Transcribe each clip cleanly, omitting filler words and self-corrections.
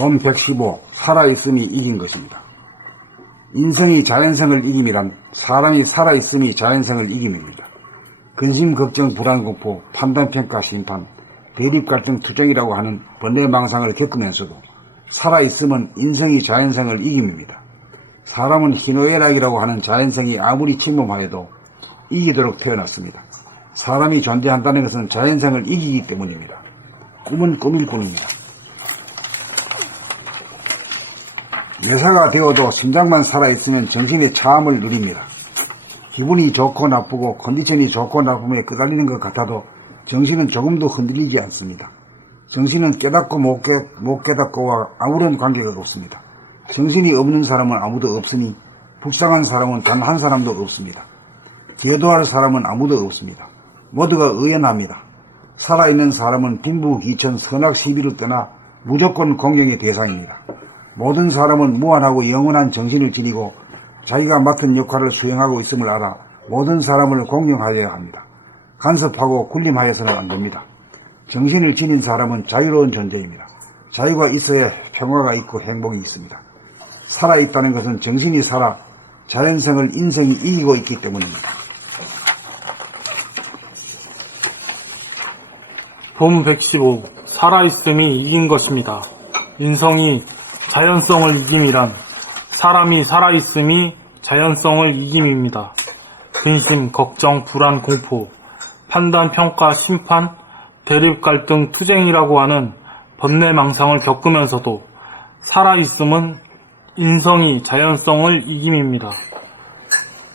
본 115. 살아있음이 이긴 것입니다. 인성이 자연성을 이김이란 사람이 살아있음이 자연성을 이김입니다. 근심, 걱정, 불안, 공포, 판단, 평가, 심판, 대립, 갈등, 투쟁이라고 하는 번뇌망상을 겪으면서도 살아있음은 인성이 자연성을 이김입니다. 사람은 희노애락이라고 하는 자연성이 아무리 침범하여도 이기도록 태어났습니다. 사람이 존재한다는 것은 자연성을 이기기 때문입니다. 꿈은 꿈일 뿐입니다. 뇌사가 되어도 심장만 살아있으면 정신의 차함을 누립니다. 기분이 좋고 나쁘고 컨디션이 좋고 나쁨에 끄달리는 것 같아도 정신은 조금도 흔들리지 않습니다. 정신은 깨닫고 못 깨닫고와 아무런 관계가 없습니다. 정신이 없는 사람은 아무도 없으니 불쌍한 사람은 단 한 사람도 없습니다. 제도할 사람은 아무도 없습니다. 모두가 의연합니다. 살아있는 사람은 빈부귀천 선악시비를 떠나 무조건 공경의 대상입니다. 모든 사람은 무한하고 영원한 정신을 지니고 자기가 맡은 역할을 수행하고 있음을 알아 모든 사람을 공경하여야 합니다. 간섭하고 군림하여서는 안 됩니다. 정신을 지닌 사람은 자유로운 존재입니다. 자유가 있어야 평화가 있고 행복이 있습니다. 살아있다는 것은 정신이 살아 자연성을 인성이 이기고 있기 때문입니다. 본 115. 살아있음이 이긴 것입니다. 인성이 자연성을 이김이란 사람이 살아있음이 자연성을 이김입니다. 근심, 걱정, 불안, 공포, 판단, 평가, 심판, 대립, 갈등, 투쟁이라고 하는 번뇌망상을 겪으면서도 살아있음은 인성이 자연성을 이김입니다.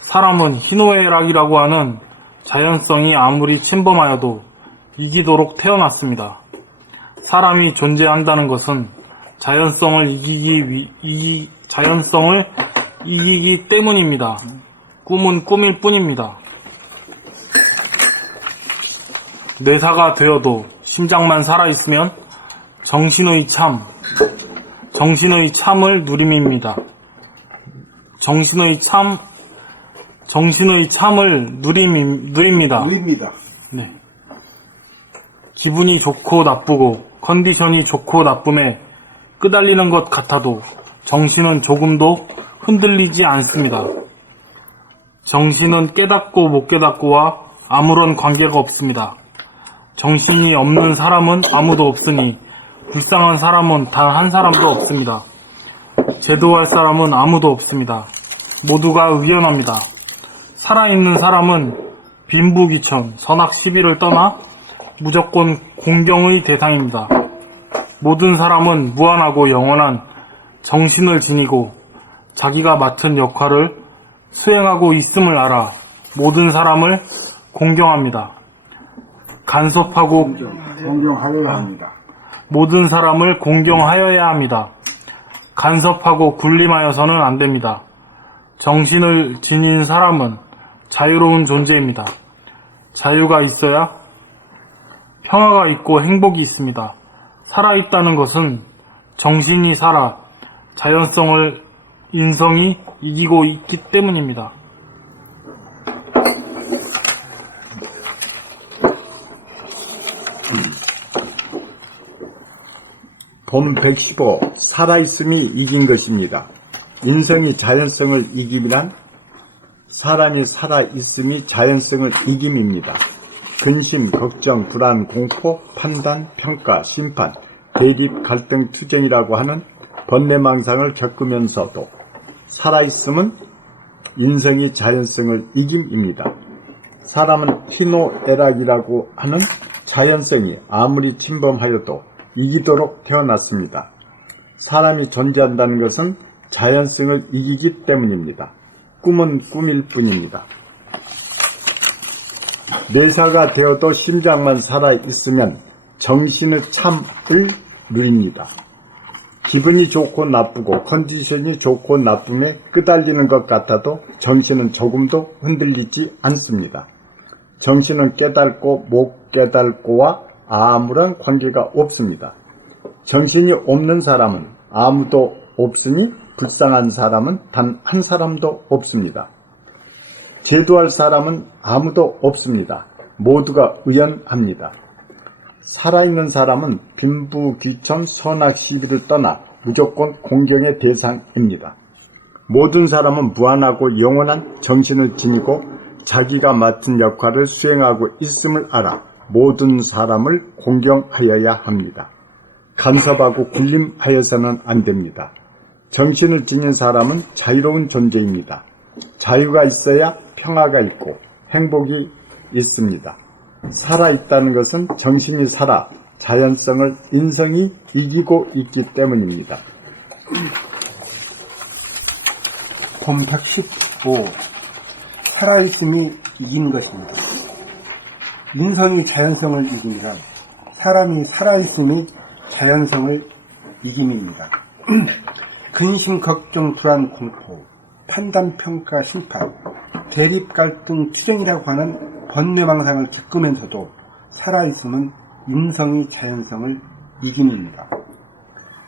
사람은 희노애락이라고 하는 자연성이 아무리 침범하여도 이기도록 태어났습니다. 사람이 존재한다는 것은 자연성을 이기기 때문입니다. 꿈은 꿈일 뿐입니다. 뇌사가 되어도 심장만 살아있으면 정신의 참을 누림입니다. 정신의 참을 누립니다. 네. 기분이 좋고 나쁘고 컨디션이 좋고 나쁨에 끄달리는 것 같아도 정신은 조금도 흔들리지 않습니다. 정신은 깨닫고 못 깨닫고와 아무런 관계가 없습니다. 정신이 없는 사람은 아무도 없으니 불쌍한 사람은 단 한 사람도 없습니다. 제도할 사람은 아무도 없습니다. 모두가 의연합니다. 살아있는 사람은 빈부귀천, 선악시비를 떠나 무조건 공경의 대상입니다. 모든 사람은 무한하고 영원한 정신을 지니고 자기가 맡은 역할을 수행하고 있음을 알아 모든 사람을 공경합니다. 간섭하고 공경하여야 합니다. 모든 사람을 공경하여야 합니다. 간섭하고 군림하여서는 안 됩니다. 정신을 지닌 사람은 자유로운 존재입니다. 자유가 있어야 평화가 있고 행복이 있습니다. 살아있다는 것은 정신이 살아 자연성을 인성이 이기고 있기 때문입니다. 본 115. 살아있음이 이긴 것입니다. 인성이 자연성을 이김이란 사람이 살아있음이 자연성을 이김입니다. 근심, 걱정, 불안, 공포, 판단, 평가, 심판, 대립, 갈등, 투쟁이라고 하는 번뇌망상을 겪으면서도 살아있음은 인성이 자연성을 이김입니다. 사람은 희노애락이라고 하는 자연성이 아무리 침범하여도 이기도록 태어났습니다. 사람이 존재한다는 것은 자연성을 이기기 때문입니다. 꿈은 꿈일 뿐입니다. 뇌사가 되어도 심장만 살아있으면 정신의 참을 누립니다. 기분이 좋고 나쁘고 컨디션이 좋고 나쁨에 끄달리는 것 같아도 정신은 조금도 흔들리지 않습니다. 정신은 깨닫고 못 깨닫고와 아무런 관계가 없습니다. 정신이 없는 사람은 아무도 없으니 불쌍한 사람은 단 한 사람도 없습니다. 제도할 사람은 아무도 없습니다. 모두가 의연합니다. 살아있는 사람은 빈부귀천 선악시비를 떠나 무조건 공경의 대상입니다. 모든 사람은 무한하고 영원한 정신을 지니고 자기가 맡은 역할을 수행하고 있음을 알아 모든 사람을 공경하여야 합니다. 간섭하고 군림하여서는 안 됩니다. 정신을 지닌 사람은 자유로운 존재입니다. 자유가 있어야 평화가 있고 행복이 있습니다. 살아있다는 것은 정신이 살아 자연성을 인성이 이기고 있기 때문입니다. 곰 115. 살아있음이 이긴 것입니다. 인성이 자연성을 이깁니다. 사람이 살아있음이 자연성을 이김입니다. 근심, 걱정, 불안, 공포, 판단, 평가, 심판, 대립, 갈등, 투쟁이라고 하는 번뇌망상을 겪으면서도 살아있음은 인성이 자연성을 이김입니다.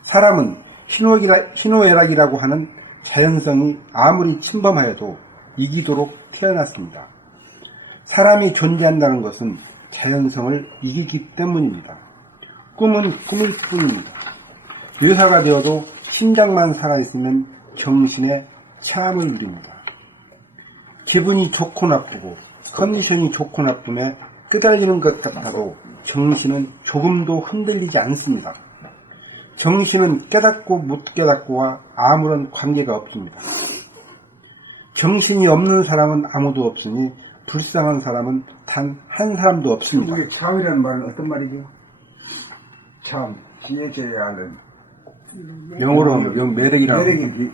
사람은 희노애락이라고 하는 자연성이 아무리 침범하여도 이기도록 태어났습니다. 사람이 존재한다는 것은 자연성을 이기기 때문입니다. 꿈은 꿈일 뿐입니다. 묘사가 되어도 심장만 살아있으면 정신의 체함을 누립니다. 기분이 좋고 나쁘고 컨디션이 좋고 나쁨에 끄달리는 것 같아도 정신은 조금도 흔들리지 않습니다. 정신은 깨닫고 못 깨닫고와 아무런 관계가 없습니다. 정신이 없는 사람은 아무도 없으니 불쌍한 사람은 단 한 사람도 없습니다. 중국의 참이라는 말은 어떤 말이죠? 참, 지혜져야 하는. 영어로 매력이라고. 매력이,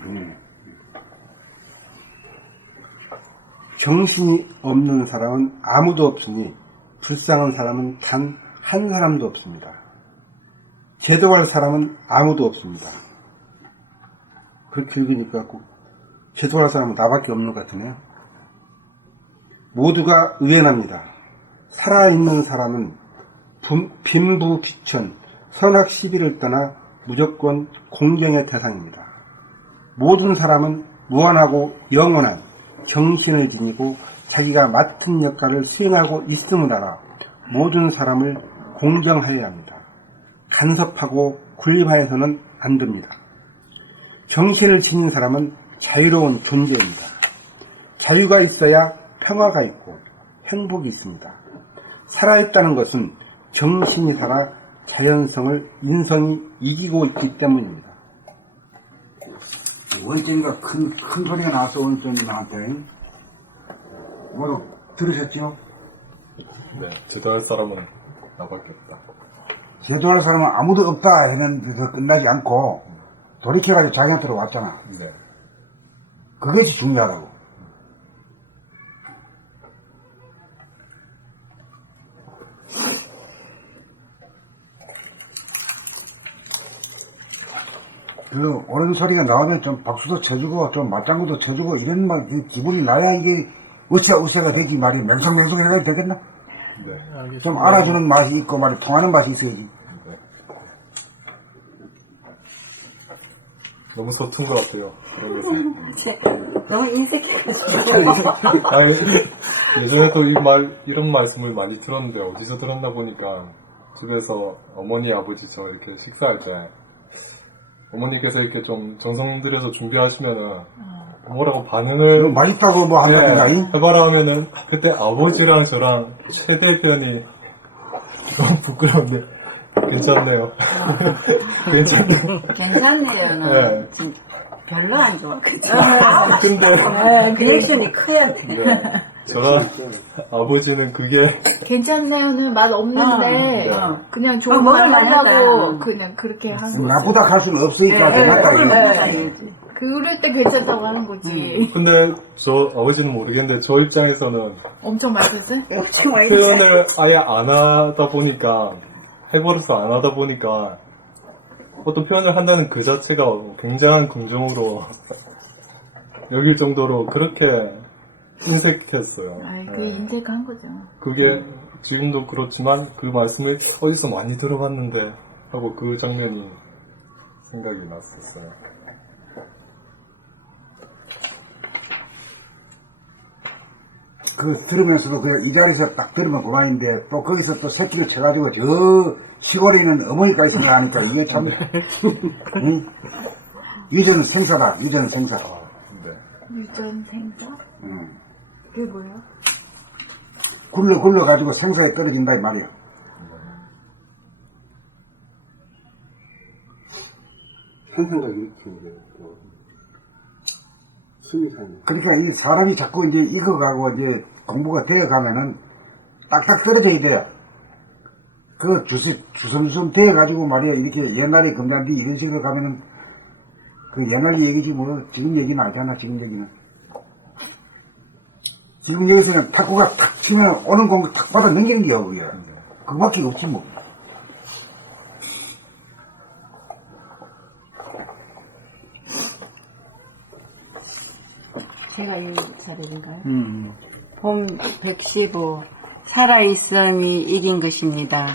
정신이 없는 사람은 아무도 없으니 불쌍한 사람은 단 한 사람도 없습니다. 제도할 사람은 아무도 없습니다. 그렇게 읽으니까 꼭 제도할 사람은 나밖에 없는 것 같으네요. 모두가 의연합니다. 살아있는 사람은 빈부 귀천, 선악 시비를 떠나 무조건 공경의 대상입니다. 모든 사람은 무한하고 영원한 정신을 지니고 자기가 맡은 역할을 수행하고 있음을 알아 모든 사람을 공경하여야 합니다. 간섭하고 군림하여서는 안 됩니다. 정신을 지닌 사람은 자유로운 존재입니다. 자유가 있어야 평화가 있고 행복이 있습니다. 살아있다는 것은 정신이 살아 자연성을 인성이 이기고 있기 때문입니다. 원점이가 큰 소리가 나왔어, 원점이 나한테. 모두 들으셨죠? 네, 제도할 사람은 나밖에 없다. 제도할 사람은 아무도 없다 했는데서 끝나지 않고 돌이켜가지고 자기한테로 왔잖아. 네. 그것이 중요하다고. 그 옳은 소리가 나오면 좀 박수도 쳐주고 좀 맞장구도 쳐주고 이런 말 기분이 나야 이게 으쌰으쌰가 되지 말이 맹성맹성 해가지고 되겠나? 네, 알겠습니다. 좀 알아주는 맛이 있고 말이 통하는 맛이 있어야지. 네. 너무 서툰 것 같아요. 너무 인색해가지고. 아니, 예전에도 이런 말씀을 많이 들었는데 어디서 들었나 보니까 집에서 어머니 아버지 저 이렇게 식사할 때 어머니께서 이렇게 좀 정성 들여서 준비하시면은 뭐라고 반응을 맛있다고 뭐 한다든가. 네, 해봐라 하면은 그때 아버지랑 저랑 최대변이 너무 부끄러운데 괜찮네요. 괜찮네요. 괜찮네요는 네. 진짜 별로 안 좋아. 그쵸? 근데 리액션이 커야 돼. 네, 저랑 아버지는 그게 괜찮네요는 맛 없는데 그냥 좋은 먹을 말 만하다. 하려고 그냥 그렇게 하는 거지. 나쁘다 할 수는 없으니까 괜찮다. 그럴 때 괜찮다고 하는 거지. 근데 저 아버지는 모르겠는데 저 입장에서는 엄청 맛있었어요? 표현을 아예 안 하다 보니까 해버려서 안 하다 보니까 어떤 표현을 한다는 그 자체가 굉장한 긍정으로 여길 정도로 그렇게 인색했어요. 아이, 그게 인색한 거죠. 그게 지금도 그렇지만 그 말씀을 어디서 많이 들어봤는데 하고 그 장면이 생각이 났었어요. 그 들으면서도 그냥 이 자리에서 딱 들으면 그만인데 또 거기서 또 새끼를 쳐가지고 저 시골에 있는 어머니까지 생각하니까 이게 참 응? 유전 생사다. 유전 생사. 네. 유전생사? 응. 그게 뭐야? 굴러가지고 생사에 떨어진다 이 말이야. 한 생각이 일으키는 또 숨이 사는. 그러니까 이 사람이 자꾸 이제 익어가고 이제 공부가 되어가면은 딱딱 떨어져야 돼요. 그 주섬주섬 되어가지고 말이야. 이렇게 옛날에 금잔디 이런 식으로 가면은 그 옛날 얘기지 뭐 지금 얘기는 아니잖아. 지금 얘기는. 지금 여기서는 탁구가 탁 치면 오는 공을 탁 받아 넘기는 게야, 그게. 그거밖에 없지 뭐. 제가 이 차례인가요? 봄 115 살아있음이 이긴 것입니다.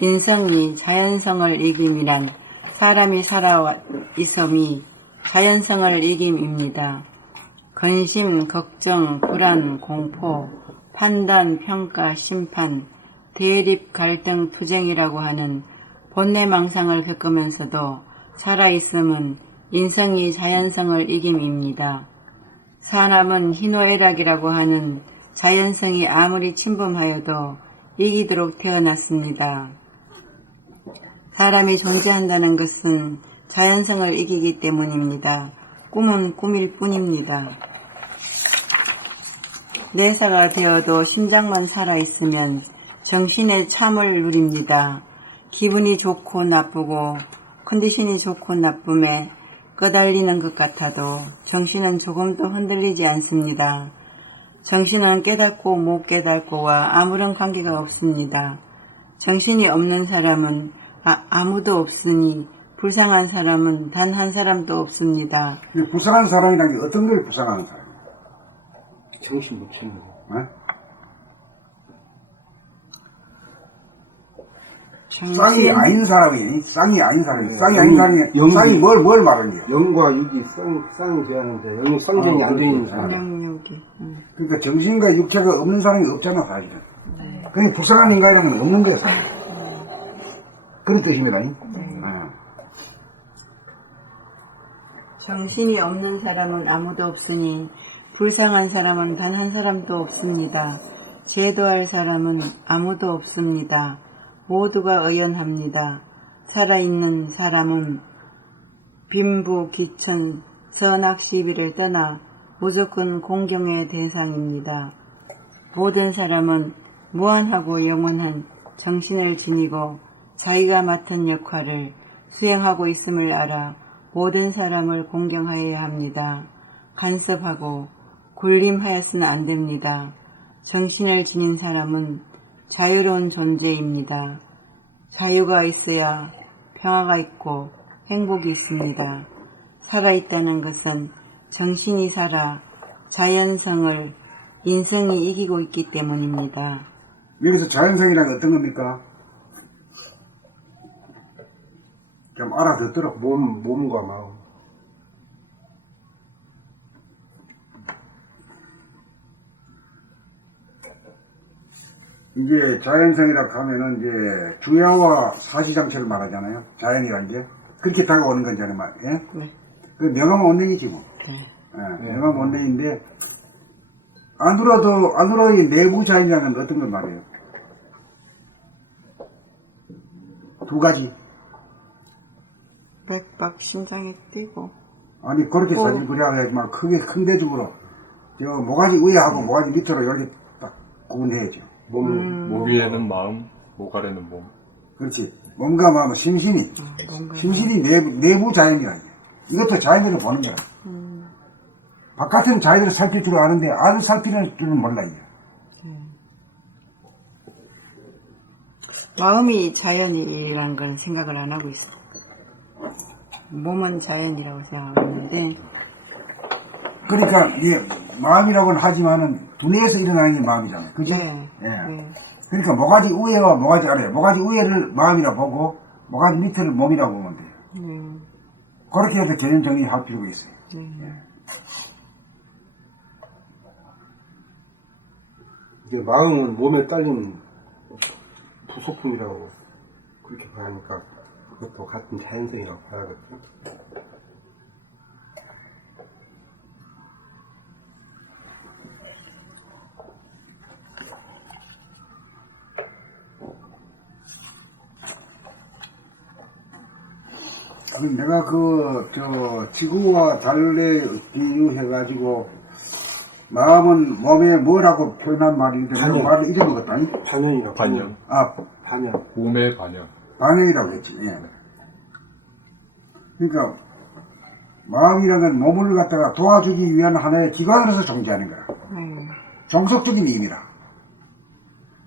인성이 자연성을 이김이란 사람이 살아있음이 자연성을 이김입니다. 근심, 걱정, 불안, 공포, 판단, 평가, 심판, 대립, 갈등, 투쟁이라고 하는 본내망상을 겪으면서도 살아있음은 인성이 자연성을 이김입니다. 사람은 희노애락이라고 하는 자연성이 아무리 침범하여도 이기도록 태어났습니다. 사람이 존재한다는 것은 자연성을 이기기 때문입니다. 꿈은 꿈일 뿐입니다. 내사가 되어도 심장만 살아있으면 정신의 참을 누립니다. 기분이 좋고 나쁘고 컨디션이 좋고 나쁨에 끄달리는 것 같아도 정신은 조금도 흔들리지 않습니다. 정신은 깨닫고 못 깨닫고와 아무런 관계가 없습니다. 정신이 없는 사람은 아무도 없으니 불쌍한 사람은 단 한 사람도 없습니다. 불쌍한 사람이라는 게 어떤 걸 불쌍한 사람이야? 정신 못 차리는 거. 어? 쌍이 아닌 사람이, 쌍이 아닌 사람이, 쌍이 아닌 사람이, 쌍이 뭘 말하는 거야? 영과 육이 쌍이 돼야 하는데 영육 쌍전이 안 되어 있는 사람. 영역이. 그러니까 정신과 육체가 없는 사람이 없잖아, 사실은. 그냥 불쌍한 인간이라는 건 없는 거야, 사실. 그런 뜻입니다. 정신이 없는 사람은 아무도 없으니 불쌍한 사람은 단 한 사람도 없습니다. 제도할 사람은 아무도 없습니다. 모두가 의연합니다. 살아있는 사람은 빈부, 기천, 선악, 시비를 떠나 무조건 공경의 대상입니다. 모든 사람은 무한하고 영원한 정신을 지니고 자기가 맡은 역할을 수행하고 있음을 알아 모든 사람을 공경하여야 합니다. 간섭하고 군림하여서는 안 됩니다. 정신을 지닌 사람은 자유로운 존재입니다. 자유가 있어야 평화가 있고 행복이 있습니다. 살아있다는 것은 정신이 살아 자연성을 인성이 이기고 있기 때문입니다. 여기서 자연성이란 게 어떤 겁니까? 좀 알아듣도록. 몸과 마음. 이제 자연성이라고 하면은 이제 주야와 사시장체를 말하잖아요. 자연이라는 게. 그렇게 다가오는 거잖아요. 예? 네. 그 명함 원칙이지 뭐. 네. 예, 명함 원칙인데, 안으로의 내부 자연이라는 건 어떤 건 말이에요? 두 가지. 맥박 심장이 뛰고. 아니, 그렇게 사진 그려야지만 크게, 큰 대중으로, 모가지 위에하고 모가지 밑으로 이렇게 딱 구분해야죠. 목 위에는 마음, 목 아래는 몸. 그렇지. 몸과 마음은 심신이. 심신이 내부 자연이라는 거야. 이것도 자연으로 보는 거야. 바깥은 자연으로 살필 줄 아는데, 안을 살피는 줄은 몰라, 이게. 마음이 자연이라는 건 생각을 안 하고 있어. 몸은 자연이라고 생각하고 있는데, 그러니까, 이게 마음이라고는 하지만은, 두뇌에서 일어나는 게 마음이잖아요. 그지? 네. 예. 네. 그러니까, 모가지 위에와 모가지 아래, 모가지 위에를 마음이라 보고, 모가지 밑에를 몸이라고 보면 돼요. 그렇게 해서 개념 정리할 필요가 있어요. 이제 마음은 몸에 딸린 부속품이라고 그렇게 봐야하니까 그것도 같은 자연성이라고 봐야겠죠. 내가 지구와 달에 비유해가지고, 마음은 몸에 뭐라고 표현한 말인데, 내가 반영. 말을 잊어먹었다니? 반연이라고. 반영. 반연. 몸의 반영. 반영이라고 했지, 예. 그러니까, 마음이라는 건 몸을 갖다가 도와주기 위한 하나의 기관으로서 존재하는 거야. 종속적인 의미라.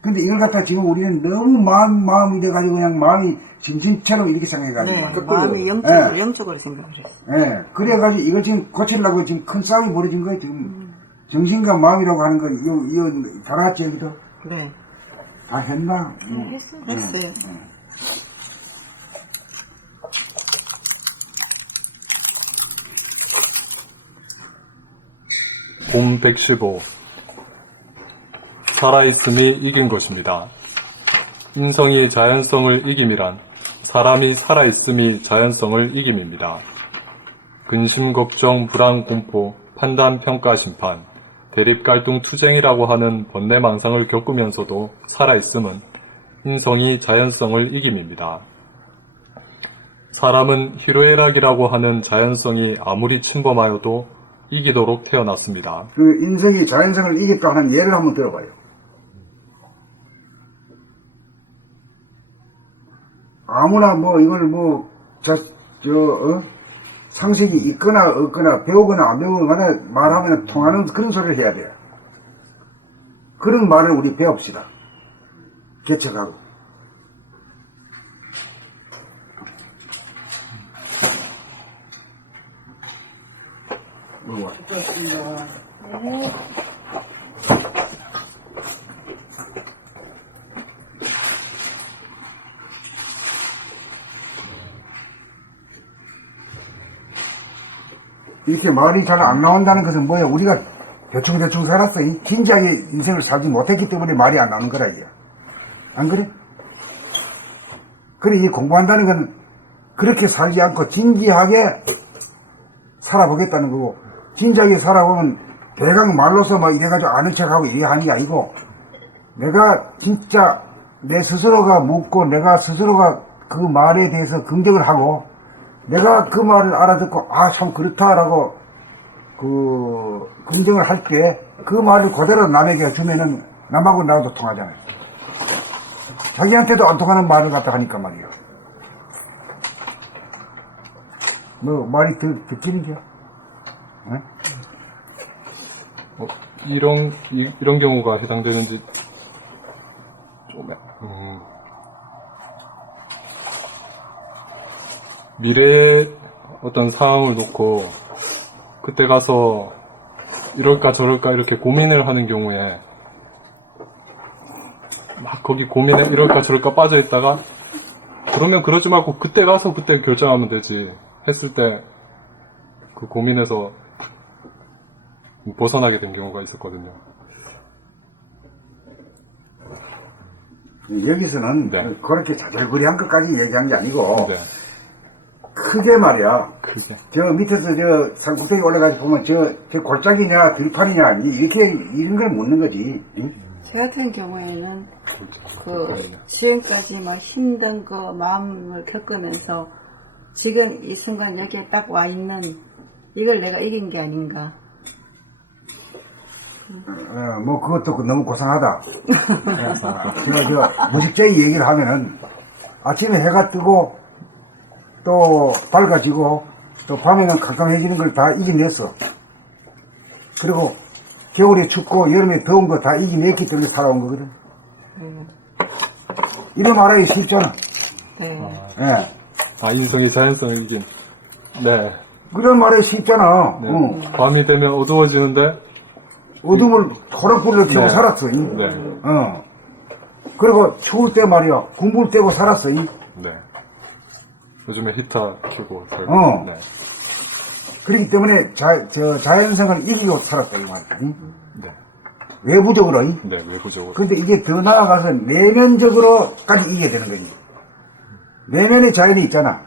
근데 이걸 갖다 지금 우리는 너무 마음이 돼가지고 그냥 마음이 짐승처럼 이렇게 생각해가지고. 네, 마음이 영적으로 생각을 했어. 예. 그래가지고 이걸 지금 고치려고 지금 큰 싸움이 벌어진 거예요, 지금. 정신과 마음이라고 하는 거, 이거 다 나왔지, 여기도? 네. 다 했나? 했어요. 했어요. 봄 115 살아있음이 이긴 것입니다. 인성이 자연성을 이김이란 사람이 살아있음이 자연성을 이김입니다. 근심, 걱정, 불안, 공포, 판단, 평가, 심판, 대립, 갈등, 투쟁이라고 하는 번뇌망상을 겪으면서도 살아있음은 인성이 자연성을 이김입니다. 사람은 희로애락이라고 하는 자연성이 아무리 침범하여도 이기도록 태어났습니다. 그 인성이 자연성을 이겼다 하는 예를 한번 들어봐요. 아무나 이걸 상식이 있거나 없거나 배우거나 안 배우거나 말하면 통하는 그런 소리를 해야 돼요. 그런 말을 우리 배웁시다. 개척하고. 이렇게 말이 잘 안 나온다는 것은 뭐야? 우리가 대충 살았어. 진지하게 인생을 살지 못했기 때문에 말이 안 나오는 거라, 이게. 안 그래? 그래, 이 공부한다는 건 그렇게 살지 않고 진지하게 살아보겠다는 거고, 진지하게 살아보면 대강 말로서 이래가지고 아는 척하고 이해하는 게 아니고, 내가 진짜 내 스스로가 묻고 내가 스스로가 그 말에 대해서 긍정을 하고, 내가 그 말을 알아듣고 참 그렇다라고 긍정을 할 때 그 말을 그대로 남에게 주면은 남하고 나도 통하잖아요. 자기한테도 안 통하는 말을 갖다 하니까 말이에요. 말이 듣기는 게? 네? 이런 경우가 해당되는지 좀 미래의 어떤 상황을 놓고 그때 가서 이럴까 저럴까 이렇게 고민을 하는 경우에 막 거기 고민에 이럴까 저럴까 빠져 있다가 그러면 그러지 말고 그때 가서 그때 결정하면 되지 했을 때 그 고민에서 벗어나게 된 경우가 있었거든요. 여기서는 네. 그렇게 자잘구리한 것까지 얘기한 게 아니고 네. 크게 말이야. 그죠. 저 밑에서 산꼭대기 올라가서 보면 저 골짜기냐 들판이냐 이런 걸 묻는 거지. 응? 저 같은 경우에는 지금까지 힘든 마음을 겪으면서 지금 이 순간 여기에 딱 와 있는 이걸 내가 이긴 게 아닌가. 그것도 너무 고상하다. 무식자의 얘기를 하면은 아침에 해가 뜨고 또 밝아지고 또 밤에는 깜깜해지는 걸 다 이겨냈어. 그리고 겨울에 춥고 여름에 더운 거 다 이겨냈기 때문에 살아온 거거든. 이런 말하기 쉽잖아. 네. 예. 인성이 자연성을 이긴. 네. 그런 말하기 쉽잖아. 네. 밤이 되면 어두워지는데 어둠을 호랑불을 켜고 네. 살았어. 네. 그리고 추울 때 말이야 군불 떼고 살았어. 네. 요즘에 히터 켜고 살고. 네. 그렇기 때문에 자연성을 이기고 살았다 이 말이야. 네. 외부적으로. 네, 외부적으로. 근데 이게 더 나아가서 내면적으로까지 이겨야 되는 거지. 내면의 자연이 있잖아.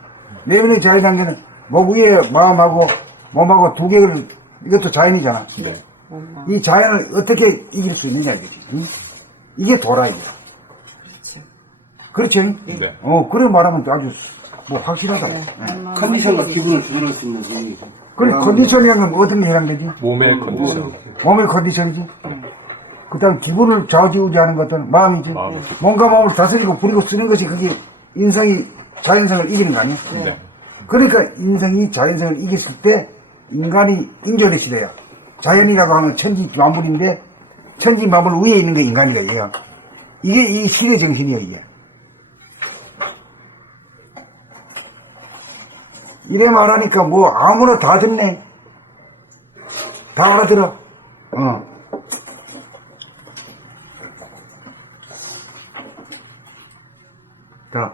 내면의 자연이라는 게 목 위에 마음하고 몸하고 두 개를, 이것도 자연이잖아. 네. 이 자연을 어떻게 이길 수 있느냐, 이거지. 응? 이게 도라이야. 그렇죠? 네. 그래 말하면 아주 뭐 확실하다. 네. 컨디션과 기분을 조절할 수 있는 이 그래, 컨디션이라는 건 어떤 게 해당되지? 몸의 컨디션. 몸의 컨디션이지. 그 다음 기분을 좌지우지하는 것들은 마음이지. 마음이지. 몸과 마음을 다스리고 부리고 쓰는 것이 그게 인성이 자연성을 이기는 거 아니야? 네. 그러니까 인성이 자연성을 이겼을 때 인간이 인존의 시대야. 자연이라고 하면 천지 만물인데 천지 만물 위에 있는 게 인간이다 이거야. 이게 이 시대 정신이야 이게. 이래 말하니까 뭐 아무나 다 듣네. 다 알아들어. 자,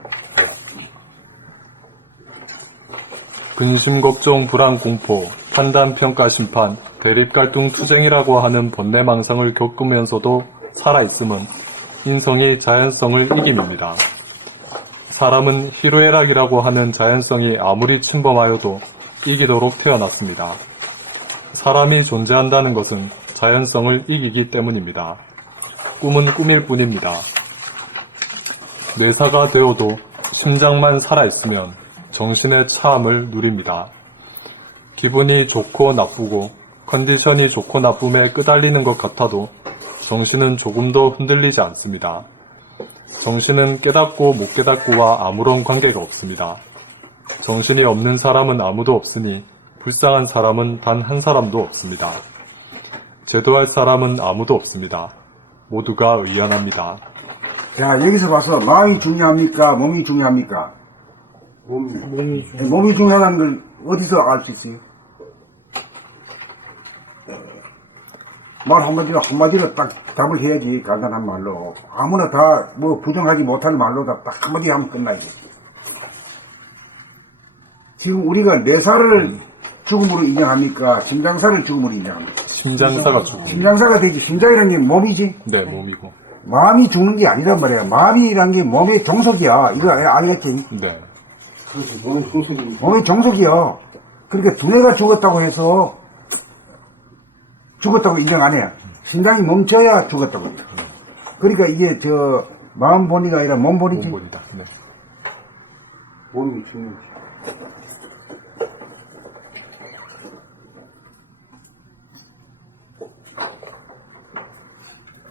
근심, 걱정, 불안, 공포, 판단, 평가, 심판, 대립, 갈등, 투쟁이라고 하는 번뇌망상을 겪으면서도 살아있음은 인성이 자연성을 이김입니다. 사람은 희로애락이라고 하는 자연성이 아무리 침범하여도 이기도록 태어났습니다. 사람이 존재한다는 것은 자연성을 이기기 때문입니다. 꿈은 꿈일 뿐입니다. 뇌사가 되어도 심장만 살아있으면 정신의 차함을 누립니다. 기분이 좋고 나쁘고 컨디션이 좋고 나쁨에 끄달리는 것 같아도 정신은 조금도 흔들리지 않습니다. 정신은 깨닫고 못 깨닫고와 아무런 관계가 없습니다. 정신이 없는 사람은 아무도 없으니 불쌍한 사람은 단 한 사람도 없습니다. 제도할 사람은 아무도 없습니다. 모두가 의연합니다. 자 여기서 봐서 마음이 중요합니까? 몸이 중요합니까? 몸이 중요하다는 걸 어디서 알 수 있어요? 말 한마디로 딱 답을 해야지. 간단한 말로. 아무나 다 뭐 부정하지 못할 말로 딱 한마디 하면 끝나지. 지금 우리가 뇌사를 죽음으로 인정합니까? 심장사를 죽음으로 인정합니까? 심장사가 죽음. 심장사가 되지. 심장이라는 게 몸이지. 네, 몸이고. 마음이 죽는 게 아니란 말이야. 마음이란 게 몸의 종속이야. 이거 알겠지? 네. 그렇지, 몸의 종속입니다. 몸의 종속이야. 그러니까 두뇌가 죽었다고 해서 죽었다고 인정 안 해요. 심장이 멈춰야 죽었다고 해요. 그러니까 이게 마음 본이가 아니라 몸 본이지. 몸본이다. 네. 몸이 중요하지.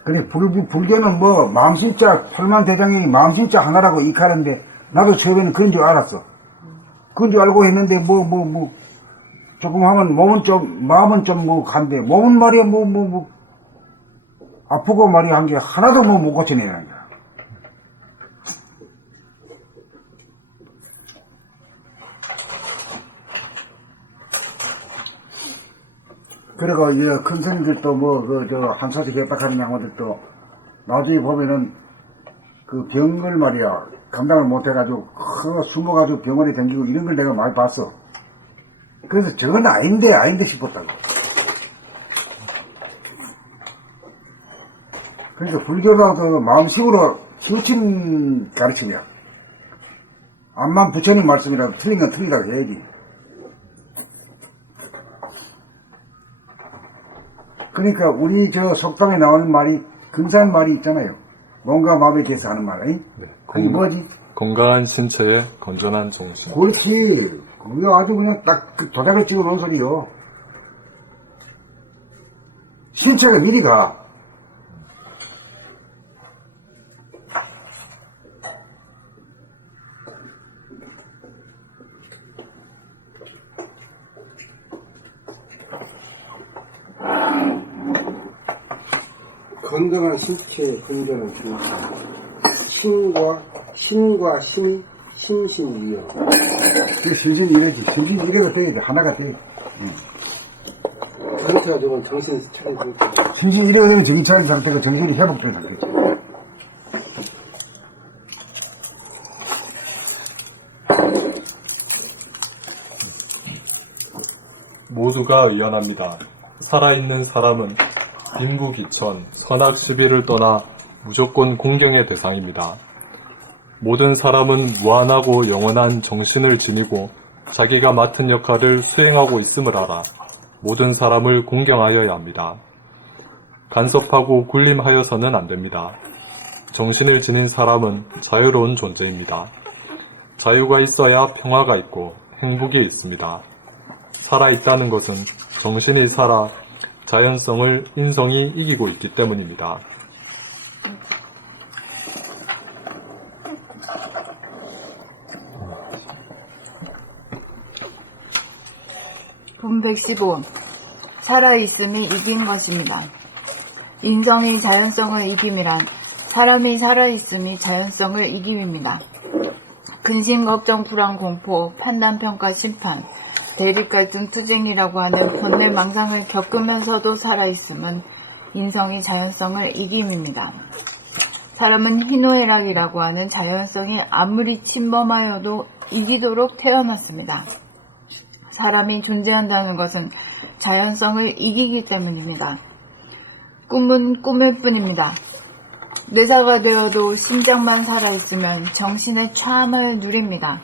그래, 불교는 뭐, 마음신자, 팔만대장경이 마음신자 하나라고 익하는데, 나도 처음에는 그런 줄 알았어. 그런 줄 알고 했는데, 조금 하면 마음은 좀 간데, 몸은 말이야, 아프고 말이야, 한 게 하나도 못 고쳐내는 거야. 그리고 이제 큰 스님들도 한사씩 협박하는 양반들도 나중에 보면은 그 병을 말이야 감당을 못해가지고 숨어가지고 병원에 다니고 이런 걸 내가 많이 봤어. 그래서 저건 아닌데 싶었다고. 그러니까 불교가 그 마음식으로 치우친 가르침이야. 암만 부처님 말씀이라도 틀린 건 틀리다고 해야지. 그러니까 우리 속담에 나오는 말이 근사한 말이 있잖아요. 몸과 마음에 대해서 하는 말. 네. 그게 뭐지? 건강한 신체에 건전한 정신. 그렇지. 그게 아주 그냥 딱 그 도장을 찍어 놓은 소리요. 신체가 이리 가. 건강한 신체, 건강한 정신. 신과 심이 심신이요. 그 신신이 이러지. 신신이 이래서 돼야지. 하나가 돼. 전체가 조금 정신이 차린 상태. 신신이 이래서 되면 정신 차린 상태가 정신이 회복된 상태지. 모두가 의연합니다. 살아있는 사람은 빈부귀천, 선악 시비를 떠나 무조건 공경의 대상입니다. 모든 사람은 무한하고 영원한 정신을 지니고 자기가 맡은 역할을 수행하고 있음을 알아 모든 사람을 공경하여야 합니다. 간섭하고 군림하여서는 안 됩니다. 정신을 지닌 사람은 자유로운 존재입니다. 자유가 있어야 평화가 있고 행복이 있습니다. 살아있다는 것은 정신이 살아 자연성을 인성이 이기고 있기 때문입니다. 본 115. 살아있음이 이긴 것입니다. 인성이 자연성을 이김이란 사람이 살아있음이 자연성을 이김입니다. 근심, 걱정, 불안, 공포, 판단, 평가, 심판, 대립, 갈등, 투쟁이라고 하는 번뇌, 망상을 겪으면서도 살아있음은 인성이 자연성을 이김입니다. 사람은 희노애락이라고 하는 자연성이 아무리 침범하여도 이기도록 태어났습니다. 사람이 존재한다는 것은 자연성을 이기기 때문입니다. 꿈은 꿈일 뿐입니다. 뇌사가 되어도 심장만 살아있으면 정신의 참을 누립니다.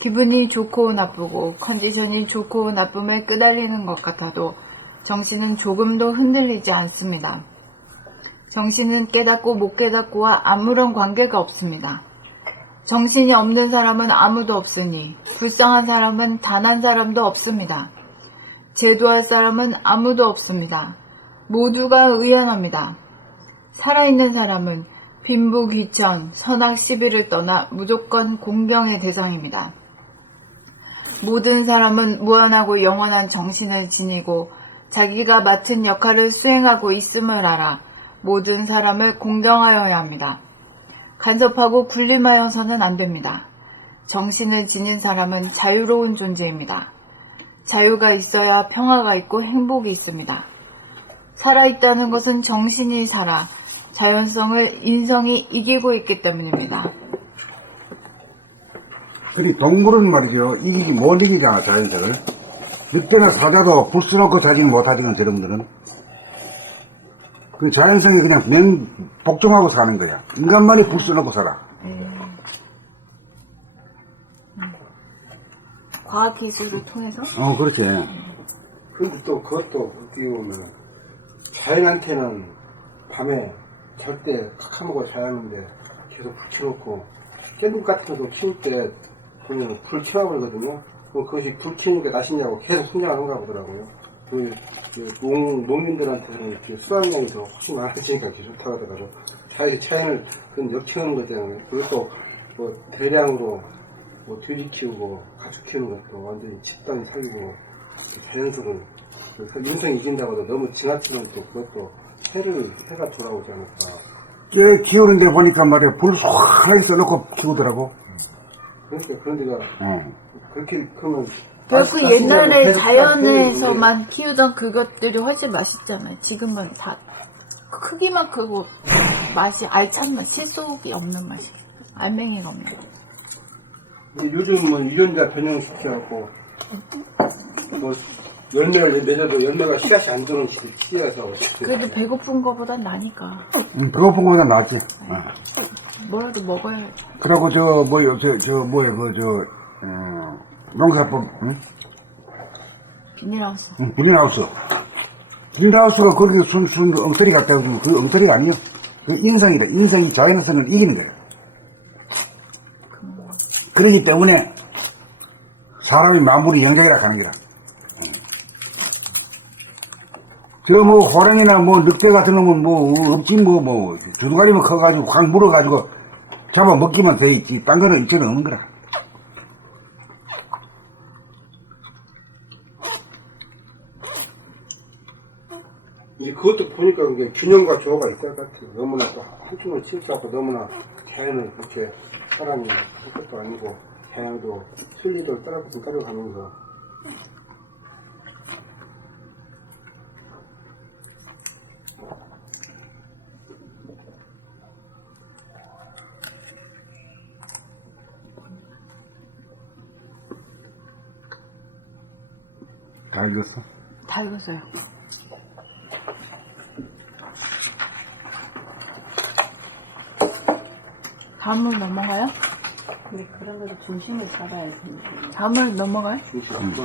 기분이 좋고 나쁘고 컨디션이 좋고 나쁨에 끄달리는 것 같아도 정신은 조금도 흔들리지 않습니다. 정신은 깨닫고 못 깨닫고와 아무런 관계가 없습니다. 정신이 없는 사람은 아무도 없으니 불쌍한 사람은 단 한 사람도 없습니다. 제도할 사람은 아무도 없습니다. 모두가 의연합니다. 살아있는 사람은 빈부귀천, 선악 시비를 떠나 무조건 공경의 대상입니다. 모든 사람은 무한하고 영원한 정신을 지니고 자기가 맡은 역할을 수행하고 있음을 알아 모든 사람을 공경하여야 합니다. 간섭하고 군림하여서는 안 됩니다. 정신을 지닌 사람은 자유로운 존재입니다. 자유가 있어야 평화가 있고 행복이 있습니다. 살아있다는 것은 정신이 살아 자연성을 인성이 이기고 있기 때문입니다. 그리 동물은 말이죠. 이기기 못 이기잖아, 자연성을. 늑대나 사자도 불 써놓고 자지는 못하지는 저놈들은. 그 자연성이 그냥 복종하고 사는 거야. 인간만이 불 써놓고 살아. 과학기술을 통해서? 그렇지. 근데 또 그것도 어떻게 보면 자연한테는 밤에 절대 칵하먹고 자야 하는데 계속 불 켜놓고 깻잎 같은 것도 키울 때 보면 불 켜놔버리거든요. 그럼 그것이 불 켜니까 나시냐고 계속 성장하는가 보더라고요. 농민들한테는 이렇게 수확량이 더 훨씬 많아지니까 이렇게 좋다고 하더라고요. 자연을 그런 역치우는 것 때문에. 그리고 또 뭐 대량으로 뭐 돼지 키우고 가축 키우는 것도 완전히 집단이 살리고 자연스러운 인성이 이긴다고 해도 너무 지나치면 또 그것도 해가 돌아오지 않을까. 깨 키우는데 보니까 말이야. 불 환하게 써놓고 키우더라고. 그러니까 그런 데가 그렇게 그러면 결국 옛날에 자연에서만 키우던 그것들이 훨씬 맛있잖아요. 지금은 다 크기만 크고 맛이 알찬 맛, 실속이 없는 맛이, 알맹이가 없는 맛. 요즘은 유전자 변형시켜갖고 뭐 열매를 맺어도 열매가 씨앗이 안 드는 시기라서 그래도 배고픈 거보단 나니까. 배고픈 거보다 낫지. 뭐라도 먹어야지. 그러고 농사법, 응? 비닐하우스. 비닐하우스. 비닐하우스가 거기 순 엉터리 같다 그러면 그 엉터리가 아니요. 그 인성이다. 인성이 자연성을 이기는 거야. 그렇기 때문에 사람이 마무리 영역이라 하는 거라. 저 뭐 호랑이나 뭐 늑대 같은 놈은 뭐 없지 뭐 주둥아리만 커가지고 확 물어가지고 잡아 먹기만 돼 있지. 딴 거는 이쪽은 없는 거라. 이제 그것도 보니까 이게 균형과 조화가 있을 것 같아요. 너무나 또 한쪽으로 치우쳐갖고 너무나 자연을 그렇게 사람이 할 것도 아니고 자연도 순리를 따라가면서 다 읽었어? 다 읽었어요. 다음으로 넘어가요? 근데 그런 것도 중심을 잡아야 되는데. 다음으로 넘어가요? 중심,